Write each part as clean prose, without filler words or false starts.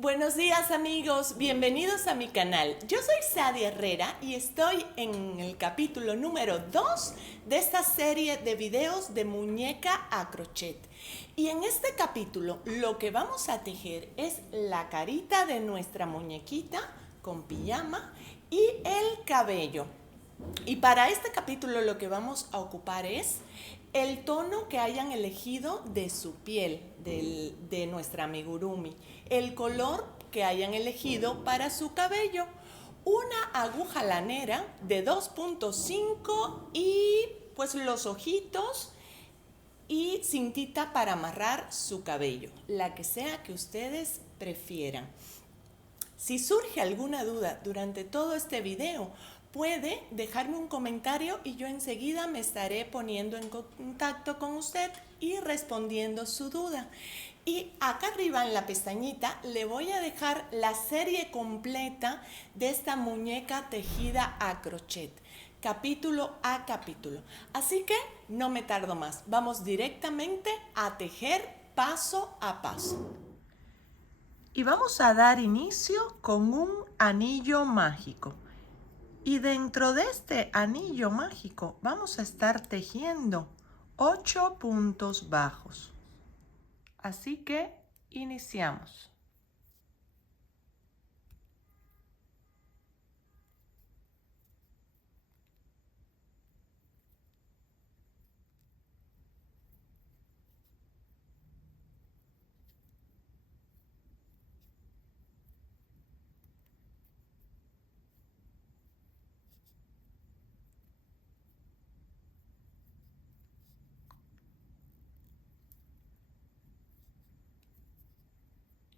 Buenos días amigos, bienvenidos a mi canal. Yo soy Sadia Herrera y estoy en el capítulo número 2 de esta serie de videos de muñeca a crochet. Y en este capítulo lo que vamos a tejer es la carita de nuestra muñequita con pijama y el cabello. Y para este capítulo lo que vamos a ocupar es el tono que hayan elegido de su piel, de nuestra amigurumi, el color que hayan elegido para su cabello, una aguja lanera de 2.5 y pues los ojitos y cintita para amarrar su cabello, la que sea que ustedes prefieran. Si surge alguna duda durante todo este video, puede dejarme un comentario y yo enseguida me estaré poniendo en contacto con usted y respondiendo su duda. Y acá arriba en la pestañita le voy a dejar la serie completa de esta muñeca tejida a crochet, capítulo a capítulo. Así que no me tardo más, vamos directamente a tejer paso a paso. Y vamos a dar inicio con un anillo mágico. Y dentro de este anillo mágico vamos a estar tejiendo 8 puntos bajos. Así que iniciamos.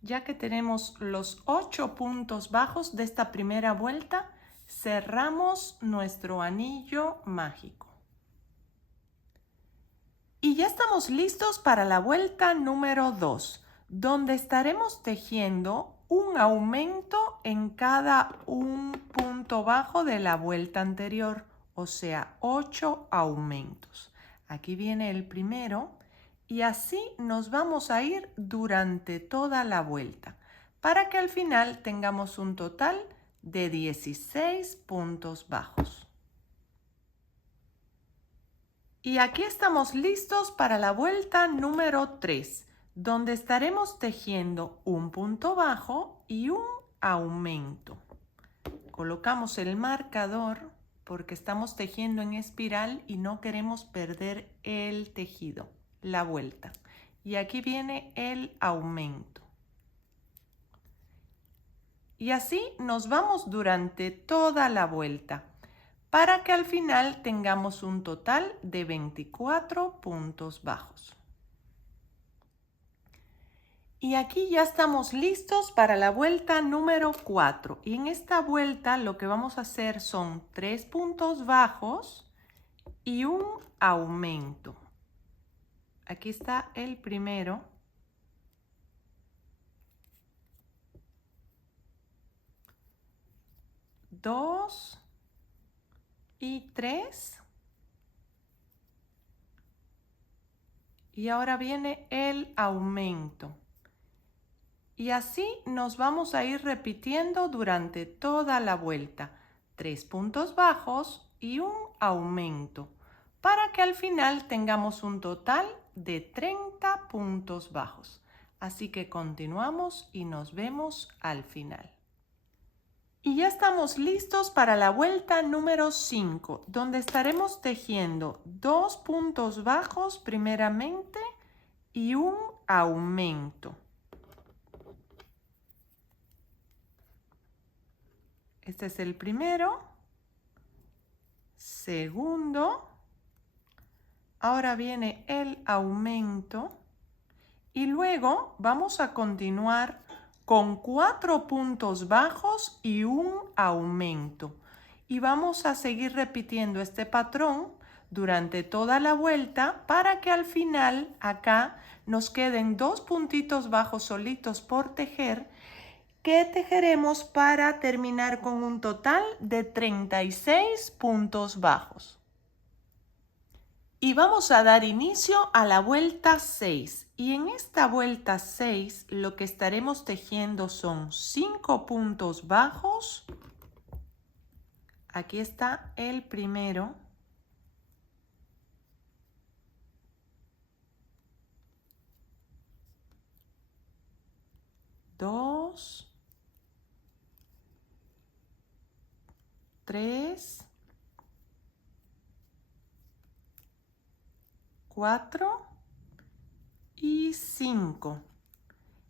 Ya que tenemos los 8 puntos bajos de esta primera vuelta, cerramos nuestro anillo mágico. Y ya estamos listos para la vuelta número 2, donde estaremos tejiendo un aumento en cada un punto bajo de la vuelta anterior, o sea, 8 aumentos. Aquí viene el primero y así nos vamos a ir durante toda la vuelta, para que al final tengamos un total de 16 puntos bajos. Y aquí estamos listos para la vuelta número 3, donde estaremos tejiendo un punto bajo y un aumento. Colocamos el marcador porque estamos tejiendo en espiral y no queremos perder el tejido, la vuelta. Y aquí viene el aumento. Y así nos vamos durante toda la vuelta, para que al final tengamos un total de 24 puntos bajos. Y aquí ya estamos listos para la vuelta número 4. Y en esta vuelta lo que vamos a hacer son 3 puntos bajos y un aumento. Aquí está el primero. Dos y 3. Y ahora viene el aumento. Y así nos vamos a ir repitiendo durante toda la vuelta. 3 puntos bajos y un aumento, para que al final tengamos un total de 30 puntos bajos. Así que continuamos y nos vemos al final. Y ya estamos listos para la vuelta número 5, donde estaremos tejiendo 2 puntos bajos primeramente y un aumento. Este es el primero, segundo, ahora viene el aumento y luego vamos a continuar con 4 puntos bajos y un aumento. Y vamos a seguir repitiendo este patrón durante toda la vuelta para que al final acá nos queden 2 puntitos bajos solitos por tejer, que tejeremos para terminar con un total de 36 puntos bajos. Y vamos a dar inicio a la vuelta 6. Y en esta vuelta 6 lo que estaremos tejiendo son 5 puntos bajos. Aquí está el primero. Dos. 3, 4 y 5.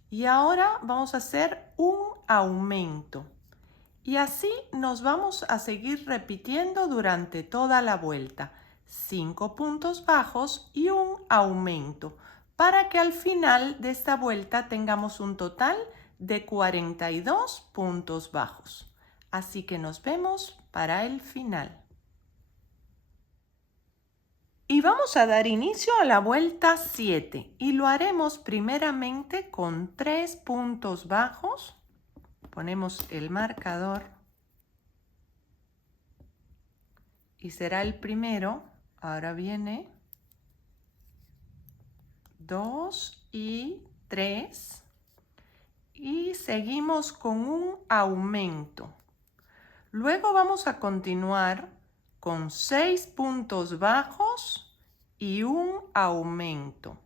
Y ahora vamos a hacer un aumento. Y así nos vamos a seguir repitiendo durante toda la vuelta. 5 puntos bajos y un aumento, para que al final de esta vuelta tengamos un total de 42 puntos bajos. Así que nos vemos para el final. Y vamos a dar inicio a la vuelta 7 y lo haremos primeramente con 3 puntos bajos. Ponemos el marcador y será el primero. Ahora viene 2 y 3 y seguimos con un aumento. Luego vamos a continuar con 6 puntos bajos y un aumento.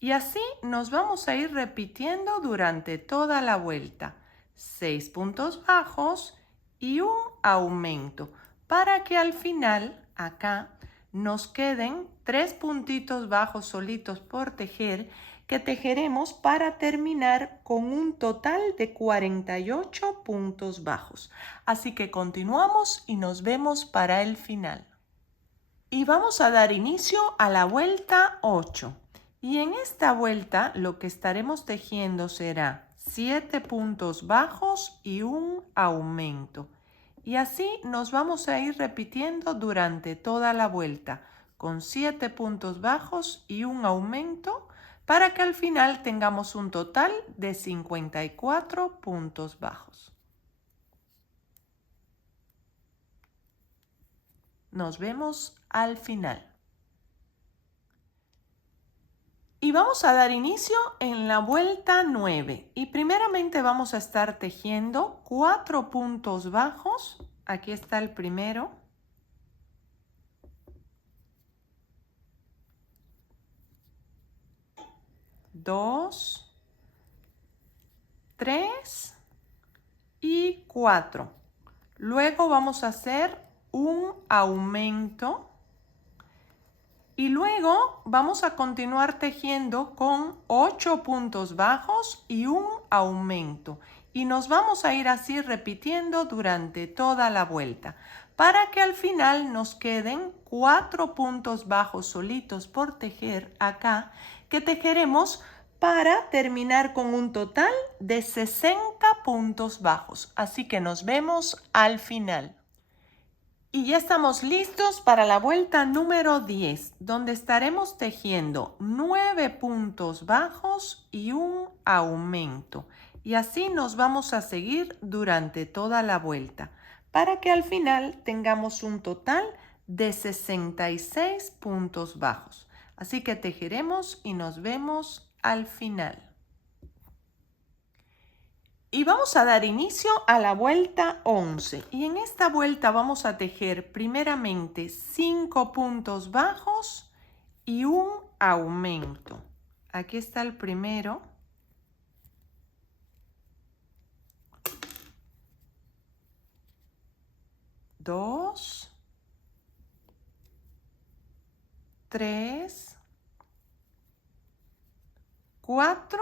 Y así nos vamos a ir repitiendo durante toda la vuelta. 6 puntos bajos y un aumento, para que al final acá nos queden 3 puntitos bajos solitos por tejer, que tejeremos para terminar con un total de 48 puntos bajos. Así que continuamos y nos vemos para el final. Y vamos a dar inicio a la vuelta 8. Y en esta vuelta lo que estaremos tejiendo será 7 puntos bajos y un aumento. Y así nos vamos a ir repitiendo durante toda la vuelta, con 7 puntos bajos y un aumento, para que al final tengamos un total de 54 puntos bajos. Nos vemos al final. Y vamos a dar inicio en la vuelta 9. Y primeramente vamos a estar tejiendo 4 puntos bajos. Aquí está el primero. 2, 3 y 4. Luego vamos a hacer un aumento y luego vamos a continuar tejiendo con 8 puntos bajos y un aumento. Y nos vamos a ir así repitiendo durante toda la vuelta, para que al final nos queden 4 puntos bajos solitos por tejer acá, que tejeremos para terminar con un total de 60 puntos bajos. Así que nos vemos al final. Y ya estamos listos para la vuelta número 10, donde estaremos tejiendo 9 puntos bajos y un aumento. Y así nos vamos a seguir durante toda la vuelta, para que al final tengamos un total de 66 puntos bajos. Así que tejeremos y nos vemos al final. Y vamos a dar inicio a la vuelta 11. Y en esta vuelta vamos a tejer primeramente 5 puntos bajos y un aumento. Aquí está el primero. 2, 3, 4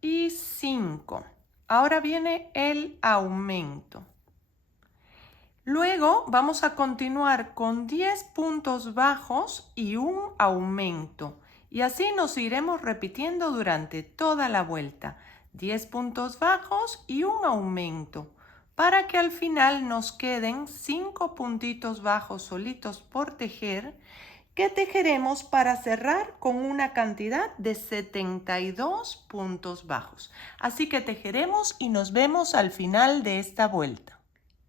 y 5. Ahora viene el aumento. Luego vamos a continuar con 10 puntos bajos y un aumento. Y así nos iremos repitiendo durante toda la vuelta. 10 puntos bajos y un aumento, para que al final nos queden 5 puntitos bajos solitos por tejer, que tejeremos para cerrar con una cantidad de 72 puntos bajos. Así que tejeremos y nos vemos al final de esta vuelta.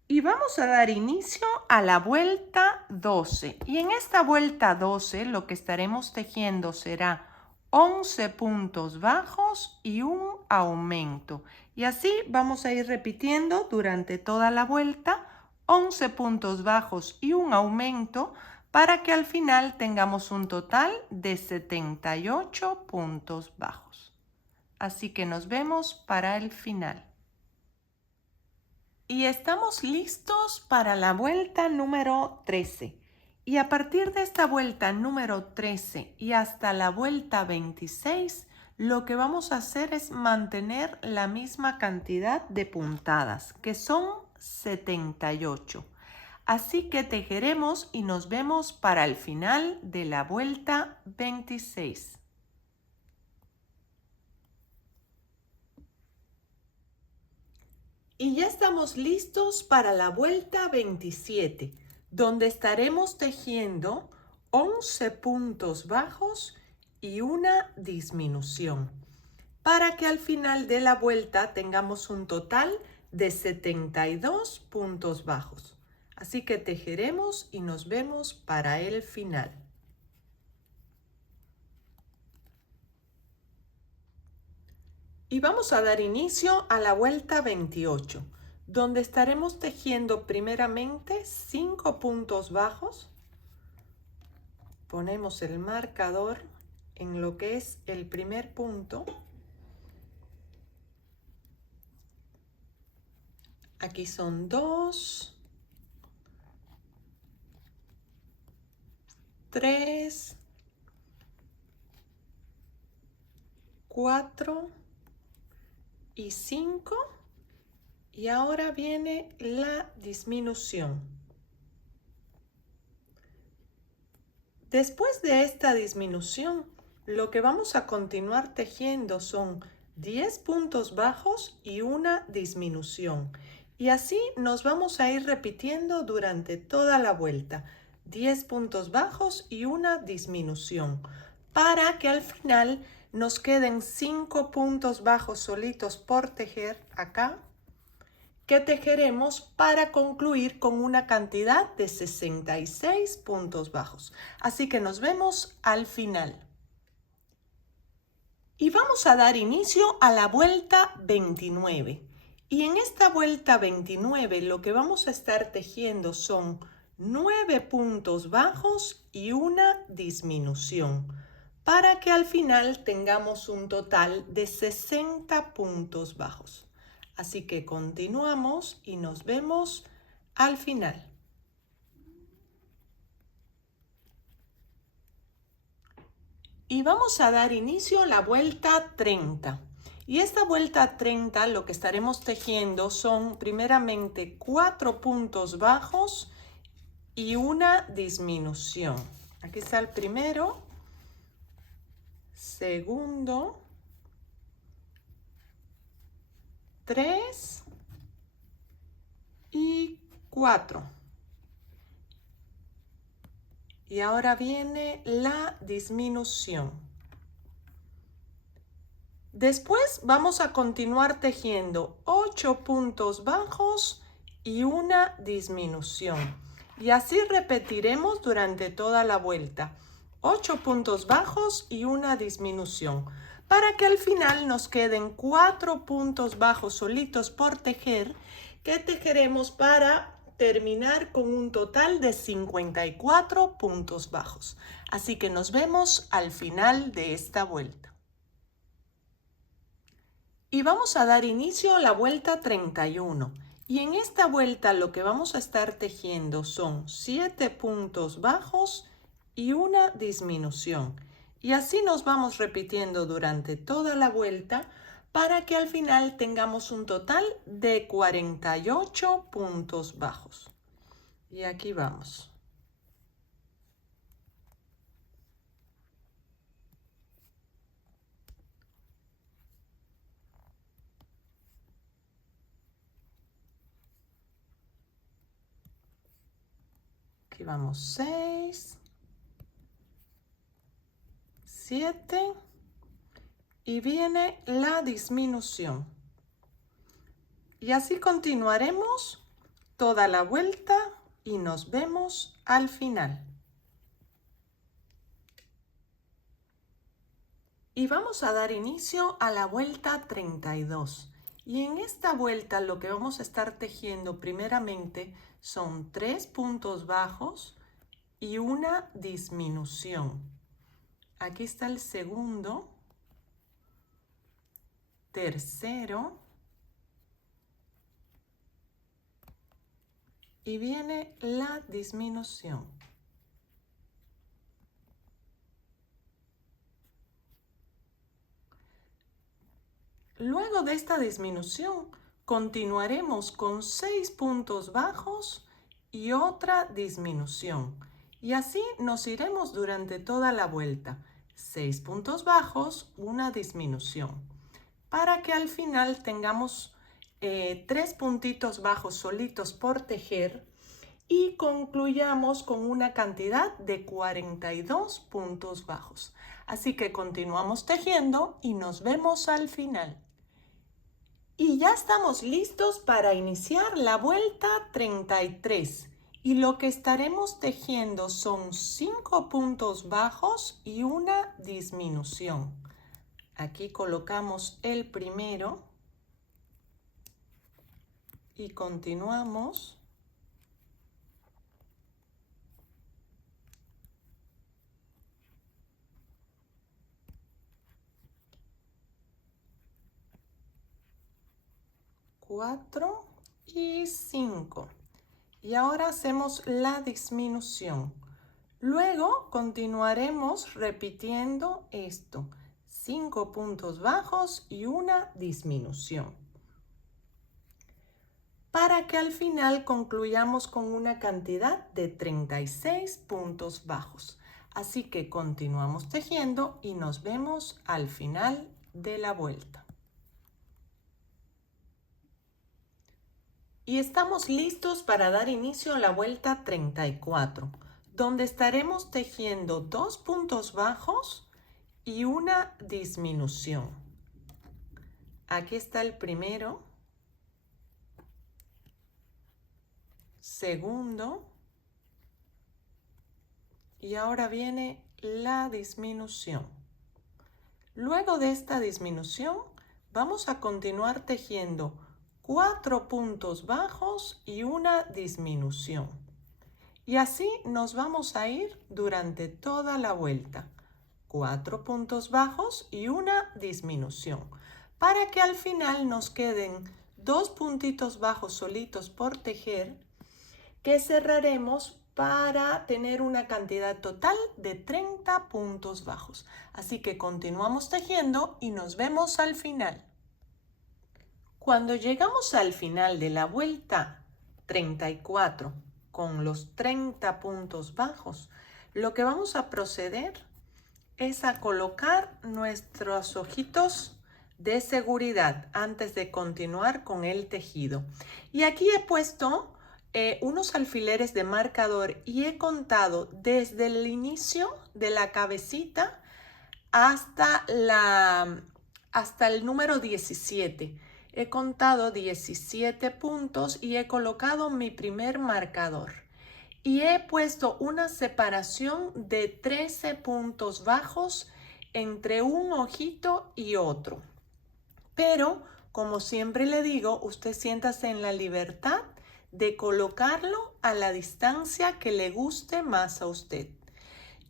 Y vamos a dar inicio a la vuelta 12. Y en esta vuelta 12 lo que estaremos tejiendo será 11 puntos bajos y un aumento. Y así vamos a ir repitiendo durante toda la vuelta 11 puntos bajos y un aumento para que al final tengamos un total de 78 puntos bajos. Así que nos vemos para el final. Y estamos listos para la vuelta número 13. Y a partir de esta vuelta número 13 y hasta la vuelta 26, lo que vamos a hacer es mantener la misma cantidad de puntadas, que son 78. Así que tejeremos y nos vemos para el final de la vuelta 26. Y ya estamos listos para la vuelta 27, donde estaremos tejiendo 11 puntos bajos y una disminución, para que al final de la vuelta tengamos un total de 72 puntos bajos. Así que tejeremos y nos vemos para el final. Y vamos a dar inicio a la vuelta 28, donde estaremos tejiendo primeramente 5 puntos bajos. Ponemos el marcador en lo que es el primer punto. Aquí son 2, 3, 4 y 5. Y ahora viene la disminución. Después de esta disminución, lo que vamos a continuar tejiendo son 10 puntos bajos y una disminución. Y así nos vamos a ir repitiendo durante toda la vuelta. 10 puntos bajos y una disminución. Para que al final nos queden 5 puntos bajos solitos por tejer acá, que tejeremos para concluir con una cantidad de 66 puntos bajos. Así que nos vemos al final. Y vamos a dar inicio a la vuelta 29. Y en esta vuelta 29 lo que vamos a estar tejiendo son 9 puntos bajos y una disminución, para que al final tengamos un total de 60 puntos bajos. Así que continuamos y nos vemos al final. Y vamos a dar inicio a la vuelta 30. Y esta vuelta 30 lo que estaremos tejiendo son primeramente 4 puntos bajos y una disminución. Aquí está el primero, segundo, 3 y 4. Y ahora viene la disminución. Después vamos a continuar tejiendo 8 puntos bajos y una disminución. Y así repetiremos durante toda la vuelta. 8 puntos bajos y una disminución, para que al final nos queden 4 puntos bajos solitos por tejer, que tejeremos para terminar con un total de 54 puntos bajos. Así que nos vemos al final de esta vuelta. Y vamos a dar inicio a la vuelta 31. Y en esta vuelta lo que vamos a estar tejiendo son 7 puntos bajos y una disminución. Y así nos vamos repitiendo durante toda la vuelta para que al final tengamos un total de 48 puntos bajos. Y aquí vamos. Aquí vamos 6, 7 y viene la disminución. Y así continuaremos toda la vuelta y nos vemos al final. Y vamos a dar inicio a la vuelta 32. Y en esta vuelta lo que vamos a estar tejiendo primeramente son 3 puntos bajos y una disminución. Aquí está el segundo, tercero y viene la disminución. Luego de esta disminución, continuaremos con 6 puntos bajos y otra disminución. Y así nos iremos durante toda la vuelta. 6 puntos bajos, una disminución. Para que al final tengamos 3 puntitos bajos solitos por tejer y concluyamos con una cantidad de 42 puntos bajos. Así que continuamos tejiendo y nos vemos al final. Y ya estamos listos para iniciar la vuelta 33. Y lo que estaremos tejiendo son 5 puntos bajos y una disminución. Aquí colocamos el primero y continuamos. Cuatro y 5. Y ahora hacemos la disminución. Luego continuaremos repitiendo esto. 5 puntos bajos y una disminución. Para que al final concluyamos con una cantidad de 36 puntos bajos. Así que continuamos tejiendo y nos vemos al final de la vuelta. Y estamos listos para dar inicio a la vuelta 34, donde estaremos tejiendo 2 puntos bajos y una disminución. Aquí está el primero, segundo, y ahora viene la disminución. Luego de esta disminución, vamos a continuar tejiendo 4 puntos bajos y una disminución. Y así nos vamos a ir durante toda la vuelta. 4 puntos bajos y una disminución. Para que al final nos queden 2 puntitos bajos solitos por tejer que cerraremos para tener una cantidad total de 30 puntos bajos. Así que continuamos tejiendo y nos vemos al final. Cuando llegamos al final de la vuelta 34 con los 30 puntos bajos, lo que vamos a proceder es a colocar nuestros ojitos de seguridad antes de continuar con el tejido. Y aquí he puesto unos alfileres de marcador y he contado desde el inicio de la cabecita hasta el número 17. He contado 17 puntos y he colocado mi primer marcador. Y he puesto una separación de 13 puntos bajos entre un ojito y otro. Pero, como siempre le digo, usted siéntase en la libertad de colocarlo a la distancia que le guste más a usted.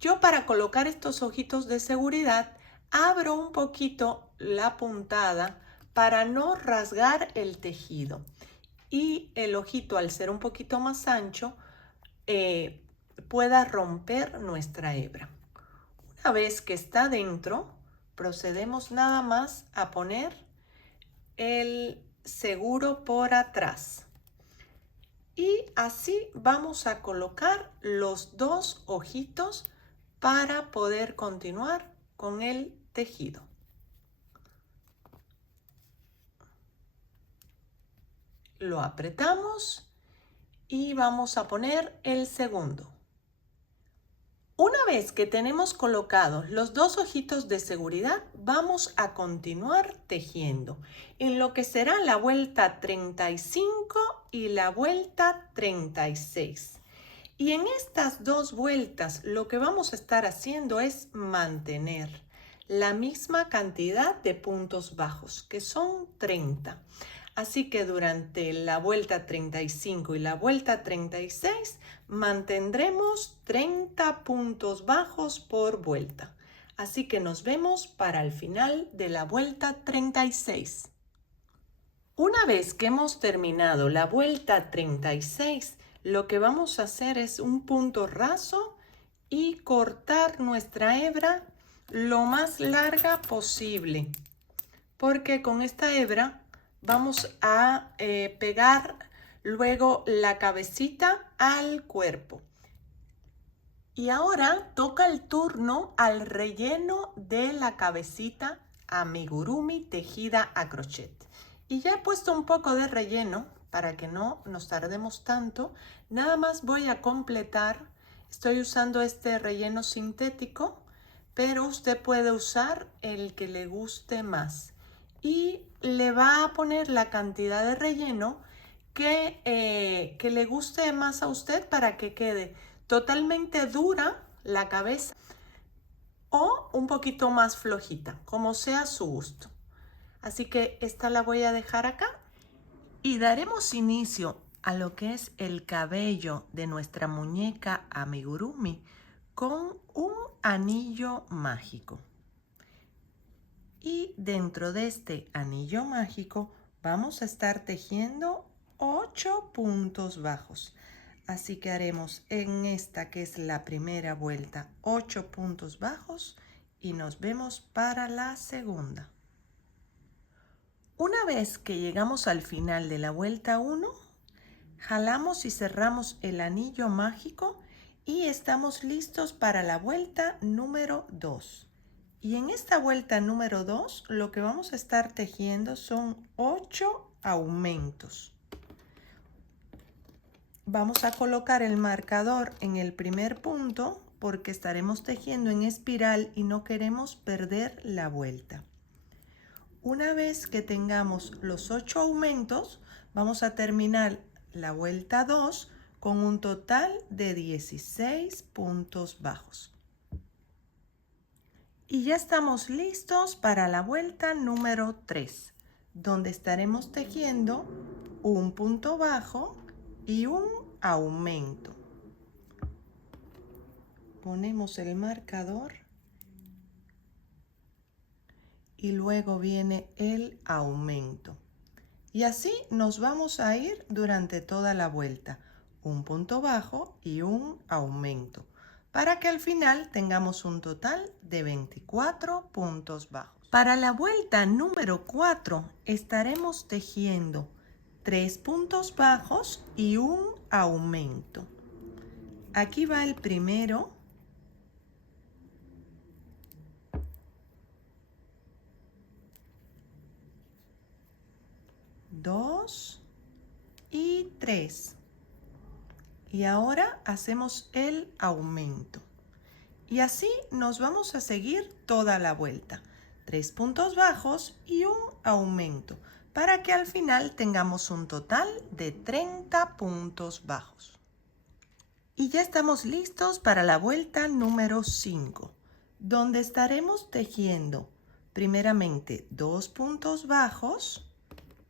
Yo, para colocar estos ojitos de seguridad, abro un poquito la puntada para no rasgar el tejido. Y el ojito, al ser un poquito más ancho, pueda romper nuestra hebra. Una vez que está dentro, procedemos nada más a poner el seguro por atrás. Y así vamos a colocar los 2 ojitos para poder continuar con el tejido. Lo apretamos y vamos a poner el segundo. Una vez que tenemos colocados los dos ojitos de seguridad, vamos a continuar tejiendo en lo que será la vuelta 35 y la vuelta 36. Y en estas dos vueltas lo que vamos a estar haciendo es mantener la misma cantidad de puntos bajos, que son 30. Así que durante la vuelta 35 y la vuelta 36 mantendremos 30 puntos bajos por vuelta. Así que nos vemos para el final de la vuelta 36. Una vez que hemos terminado la vuelta 36, lo que vamos a hacer es un punto raso y cortar nuestra hebra lo más larga posible, porque con esta hebra vamos a pegar luego la cabecita al cuerpo. Y ahora toca el turno al relleno de la cabecita amigurumi tejida a crochet. Y ya he puesto un poco de relleno para que no nos tardemos tanto. Nada más voy a completar. Estoy usando este relleno sintético, pero usted puede usar el que le guste más. Y le va a poner la cantidad de relleno que le guste más a usted para que quede totalmente dura la cabeza o un poquito más flojita, como sea su gusto. Así que esta la voy a dejar acá y daremos inicio a lo que es el cabello de nuestra muñeca amigurumi con un anillo mágico. Y dentro de este anillo mágico vamos a estar tejiendo 8 puntos bajos. Así que haremos en esta que es la primera vuelta 8 puntos bajos y nos vemos para la segunda. Una vez que llegamos al final de la vuelta 1, jalamos y cerramos el anillo mágico y estamos listos para la vuelta número 2. Y en esta vuelta número 2 lo que vamos a estar tejiendo son 8 aumentos. Vamos a colocar el marcador en el primer punto porque estaremos tejiendo en espiral y no queremos perder la vuelta. Una vez que tengamos los 8 aumentos, vamos a terminar la vuelta 2 con un total de 16 puntos bajos. Y ya estamos listos para la vuelta número 3, donde estaremos tejiendo un punto bajo y un aumento. Ponemos el marcador y luego viene el aumento. Y así nos vamos a ir durante toda la vuelta. Un punto bajo y un aumento, para que al final tengamos un total de 24 puntos bajos. Para la vuelta número 4 estaremos tejiendo 3 puntos bajos y un aumento. Aquí va el primero. Dos y 3. Y ahora hacemos el aumento. Y así nos vamos a seguir toda la vuelta. 3 puntos bajos y un aumento, para que al final tengamos un total de 30 puntos bajos. Y ya estamos listos para la vuelta número 5, donde estaremos tejiendo primeramente 2 puntos bajos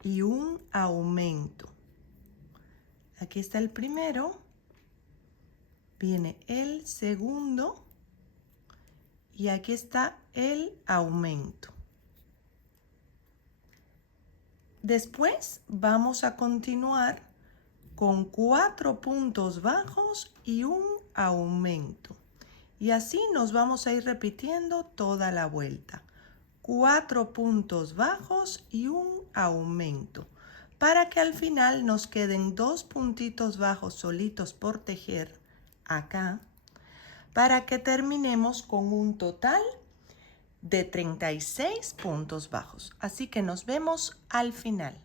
y un aumento. Aquí está el primero, viene el segundo y aquí está el aumento. Después vamos a continuar con 4 puntos bajos y un aumento. Y así nos vamos a ir repitiendo toda la vuelta. 4 puntos bajos y un aumento, para que al final nos queden 2 puntitos bajos solitos por tejer acá, para que terminemos con un total de 36 puntos bajos. Así que nos vemos al final.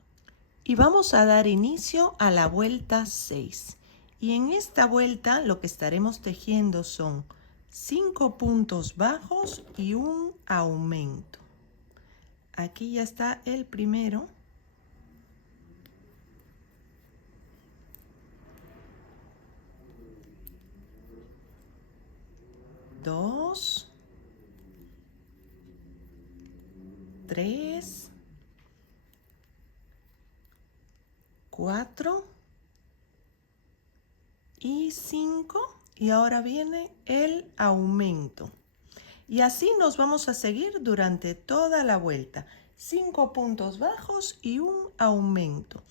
Y vamos a dar inicio a la vuelta 6. Y en esta vuelta lo que estaremos tejiendo son 5 puntos bajos y un aumento. Aquí ya está el primero. Dos, tres, cuatro y 5. Y ahora viene el aumento. Y así nos vamos a seguir durante toda la vuelta. 5 puntos bajos y un aumento,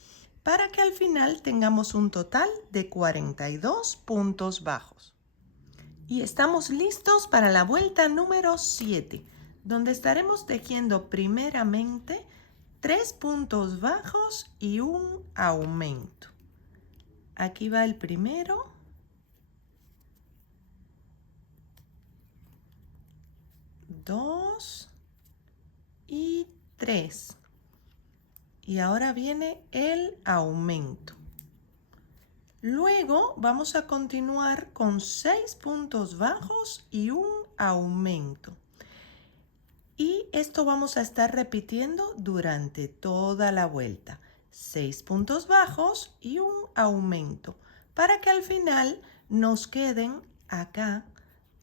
para que al final tengamos un total de 42 puntos bajos. Y estamos listos para la vuelta número 7, donde estaremos tejiendo primeramente 3 puntos bajos y un aumento. Aquí va el primero. 2 y 3. Y ahora viene el aumento. Luego vamos a continuar con 6 puntos bajos y un aumento. Y esto vamos a estar repitiendo durante toda la vuelta. 6 puntos bajos y un aumento, para que al final nos queden acá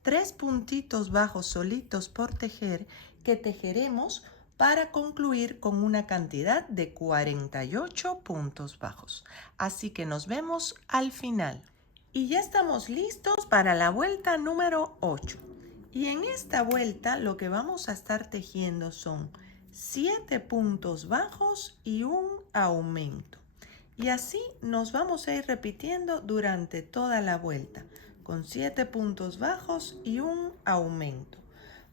3 puntitos bajos solitos por tejer, que tejeremos para concluir con una cantidad de 48 puntos bajos. Así que nos vemos al final. Y ya estamos listos para la vuelta número 8. Y en esta vuelta lo que vamos a estar tejiendo son 7 puntos bajos y un aumento. Y así nos vamos a ir repitiendo durante toda la vuelta, con 7 puntos bajos y un aumento,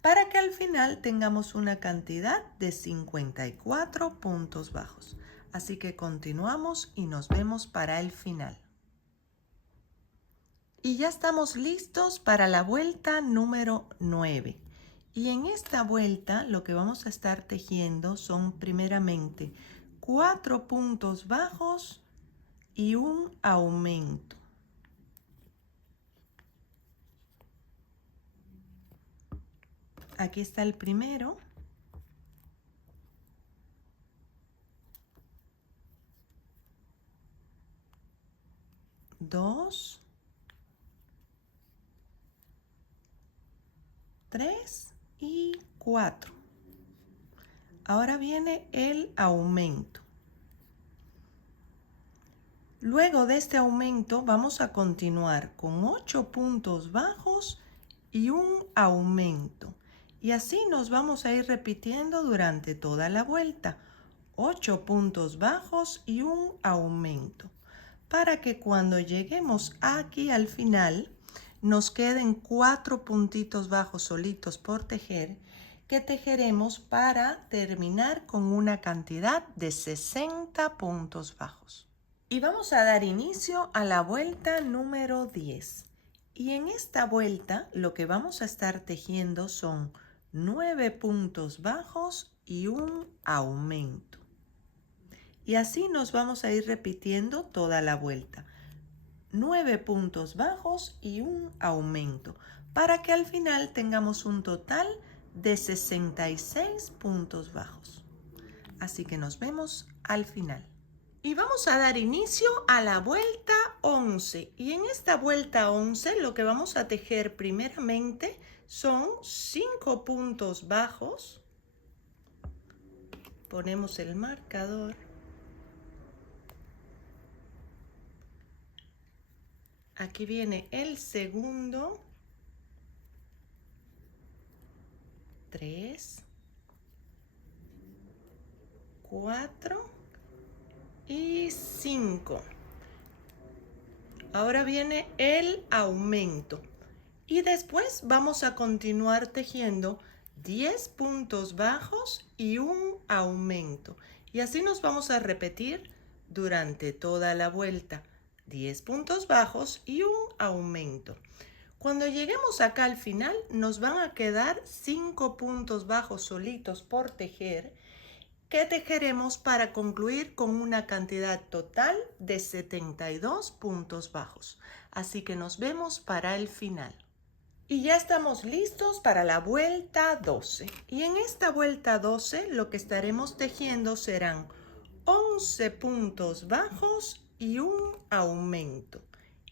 para que al final tengamos una cantidad de 54 puntos bajos. Así que continuamos y nos vemos para el final. Y ya estamos listos para la vuelta número 9. Y en esta vuelta lo que vamos a estar tejiendo son primeramente 4 puntos bajos y un aumento. Aquí está el primero. Dos. 3 y 4. Ahora viene el aumento. Luego de este aumento vamos a continuar con 8 puntos bajos y un aumento. Y así nos vamos a ir repitiendo durante toda la vuelta. 8 puntos bajos y un aumento, para que cuando lleguemos aquí al final nos queden 4 puntitos bajos solitos por tejer, que tejeremos para terminar con una cantidad de 60 puntos bajos. Y vamos a dar inicio a la vuelta número 10. Y en esta vuelta lo que vamos a estar tejiendo son 9 puntos bajos y un aumento. Y así nos vamos a ir repitiendo toda la vuelta. 9 puntos bajos y un aumento, para que al final tengamos un total de 66 puntos bajos. Así que nos vemos al final. Y vamos a dar inicio a la vuelta 11. Y en esta vuelta 11 lo que vamos a tejer primeramente son 5 puntos bajos. Ponemos el marcador. Aquí viene el segundo. 3, 4 y 5. Ahora viene el aumento. Y después vamos a continuar tejiendo 10 puntos bajos y un aumento. Y así nos vamos a repetir durante toda la vuelta. 10 puntos bajos y un aumento. Cuando lleguemos acá al final nos van a quedar 5 puntos bajos solitos por tejer, que tejeremos para concluir con una cantidad total de 72 puntos bajos. Así que nos vemos para el final. Y ya estamos listos para la vuelta 12. Y en esta vuelta 12 lo que estaremos tejiendo serán 11 puntos bajos y un aumento.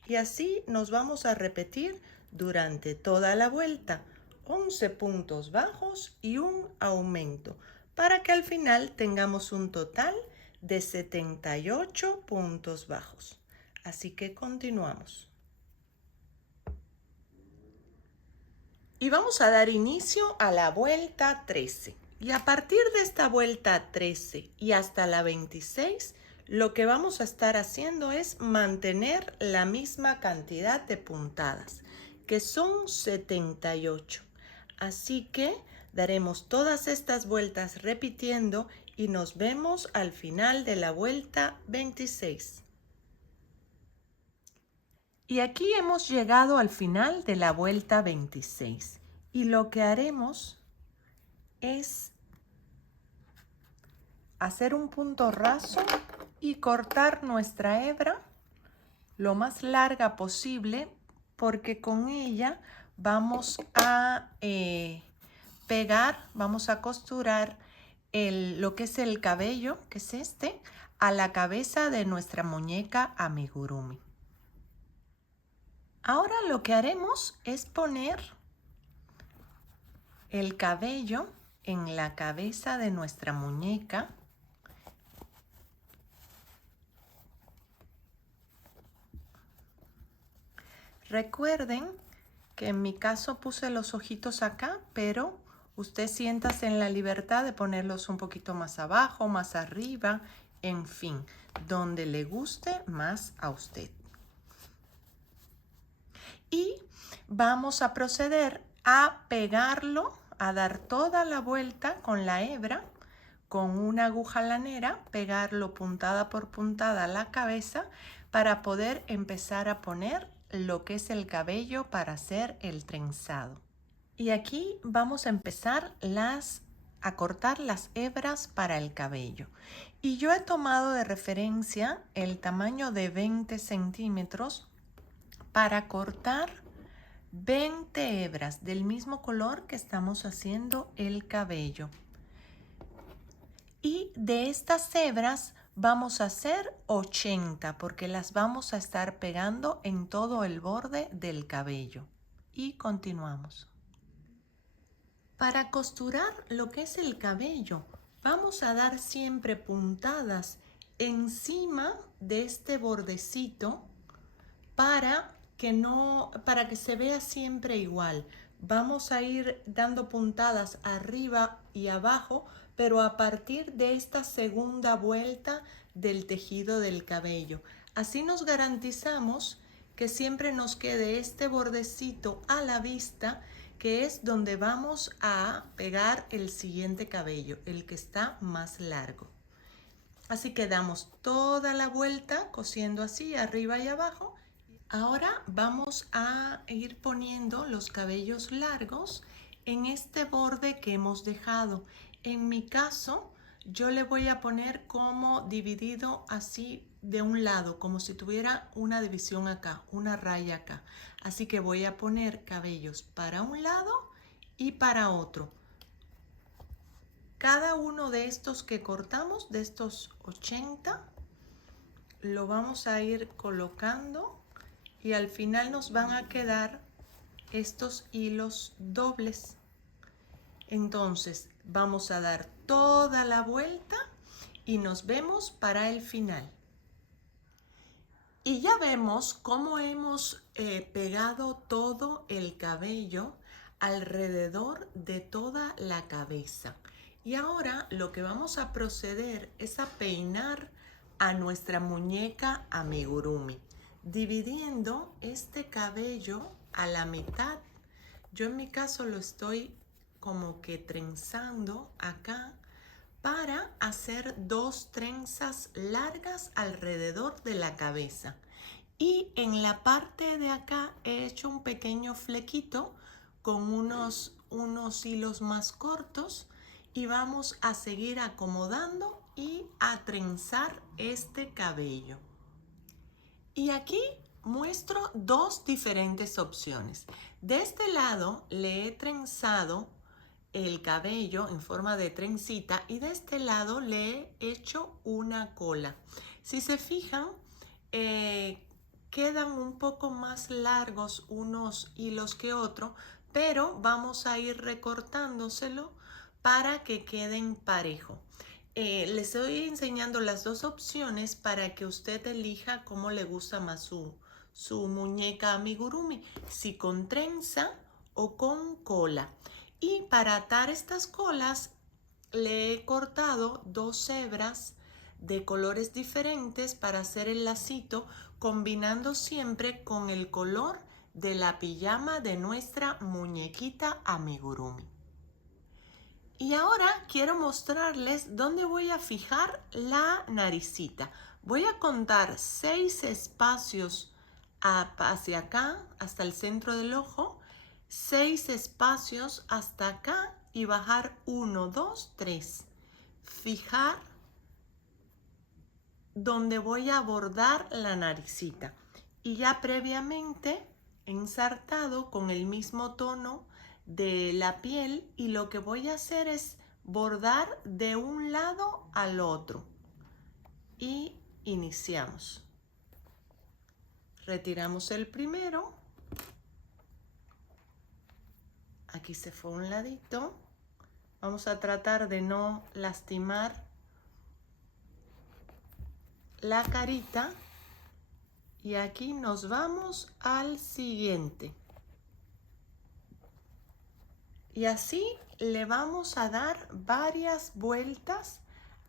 Y así nos vamos a repetir durante toda la vuelta. 11 puntos bajos y un aumento, para que al final tengamos un total de 78 puntos bajos. Así que continuamos. Y vamos a dar inicio a la vuelta 13. Y a partir de esta vuelta 13 y hasta la 26, lo que vamos a estar haciendo es mantener la misma cantidad de puntadas, que son 78. Así que daremos todas estas vueltas repitiendo y nos vemos al final de la vuelta 26. Y aquí hemos llegado al final de la vuelta 26 y lo que haremos es hacer un punto raso y cortar nuestra hebra lo más larga posible, porque con ella vamos a pegar, vamos a costurar lo que es el cabello, que es este, a la cabeza de nuestra muñeca amigurumi. Ahora lo que haremos es poner el cabello en la cabeza de nuestra muñeca. Recuerden que en mi caso puse los ojitos acá, pero usted siéntase en la libertad de ponerlos un poquito más abajo, más arriba, en fin, donde le guste más a usted. Y vamos a proceder a pegarlo, a dar toda la vuelta con la hebra, con una aguja lanera, pegarlo puntada por puntada a la cabeza para poder empezar a poner lo que es el cabello para hacer el trenzado. Y aquí vamos a empezar a cortar las hebras para el cabello. Y yo he tomado de referencia el tamaño de 20 centímetros para cortar 20 hebras del mismo color que estamos haciendo el cabello. Y de estas hebras vamos a hacer 80 porque las vamos a estar pegando en todo el borde del cabello. Y continuamos. Para costurar lo que es el cabello, vamos a dar siempre puntadas encima de este bordecito para que se vea siempre igual. Vamos a ir dando puntadas arriba y abajo, pero a partir de esta segunda vuelta del tejido del cabello. Así nos garantizamos que siempre nos quede este bordecito a la vista, que es donde vamos a pegar el siguiente cabello, el que está más largo. Así que damos toda la vuelta cosiendo así arriba y abajo. Ahora vamos a ir poniendo los cabellos largos en este borde que hemos dejado. En mi caso, yo le voy a poner como dividido así de un lado, como si tuviera una división acá, una raya acá. Así que voy a poner cabellos para un lado y para otro. Cada uno de estos que cortamos, de estos 80, lo vamos a ir colocando. Y al final nos van a quedar estos hilos dobles. Entonces vamos a dar toda la vuelta y nos vemos para el final. Y ya vemos cómo hemos pegado todo el cabello alrededor de toda la cabeza. Y ahora lo que vamos a proceder es a peinar a nuestra muñeca amigurumi, dividiendo este cabello a la mitad. Yo en mi caso lo estoy como que trenzando acá para hacer 2 trenzas largas alrededor de la cabeza. Y en la parte de acá he hecho un pequeño flequito con unos hilos más cortos y vamos a seguir acomodando y a trenzar este cabello. Y aquí muestro dos diferentes opciones. De este lado le he trenzado el cabello en forma de trencita y de este lado le he hecho una cola. Si se fijan, quedan un poco más largos unos hilos que otros, pero vamos a ir recortándoselo para que queden parejo. Les estoy enseñando las dos opciones para que usted elija cómo le gusta más su muñeca amigurumi, si con trenza o con cola. Y para atar estas colas le he cortado dos hebras de colores diferentes para hacer el lacito, combinando siempre con el color de la pijama de nuestra muñequita amigurumi. Y ahora quiero mostrarles dónde voy a fijar la naricita. Voy a contar 6 espacios hacia acá, hasta el centro del ojo, 6 espacios hasta acá y bajar 1, 2, 3. Fijar donde voy a bordar la naricita. Y ya previamente ensartado con el mismo tono de la piel, y lo que voy a hacer es bordar de un lado al otro y iniciamos. Retiramos el primero, aquí se fue un ladito, vamos a tratar de no lastimar la carita y aquí nos vamos al siguiente. Y así le vamos a dar varias vueltas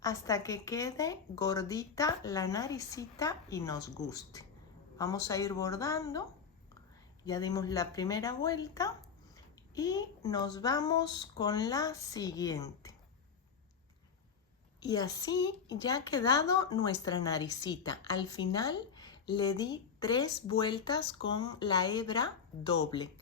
hasta que quede gordita la naricita y nos guste. Vamos a ir bordando. Ya dimos la primera vuelta y nos vamos con la siguiente. Y así ya ha quedado nuestra naricita. Al final le di 3 vueltas con la hebra doble.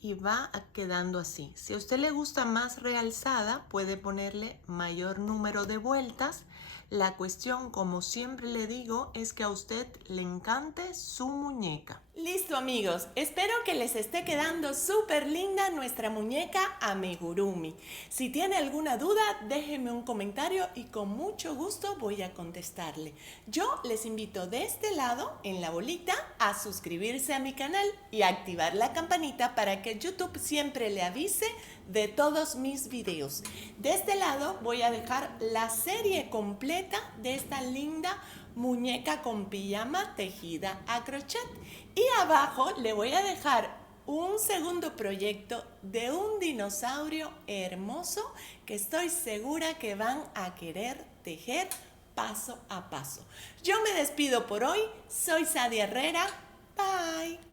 Y va quedando así. Si a usted le gusta más realzada, puede ponerle mayor número de vueltas. La cuestión, como siempre le digo, es que a usted le encante su muñeca. Listo, amigos. Espero que les esté quedando súper linda nuestra muñeca amigurumi. Si tiene alguna duda, déjenme un comentario y con mucho gusto voy a contestarle. Yo les invito de este lado, en la bolita, a suscribirse a mi canal y activar la campanita para que YouTube siempre le avise de todos mis videos. De este lado voy a dejar la serie completa de esta linda muñeca con pijama tejida a crochet. Y abajo le voy a dejar un segundo proyecto de un dinosaurio hermoso que estoy segura que van a querer tejer paso a paso. Yo me despido por hoy. Soy Sadia Herrera. Bye.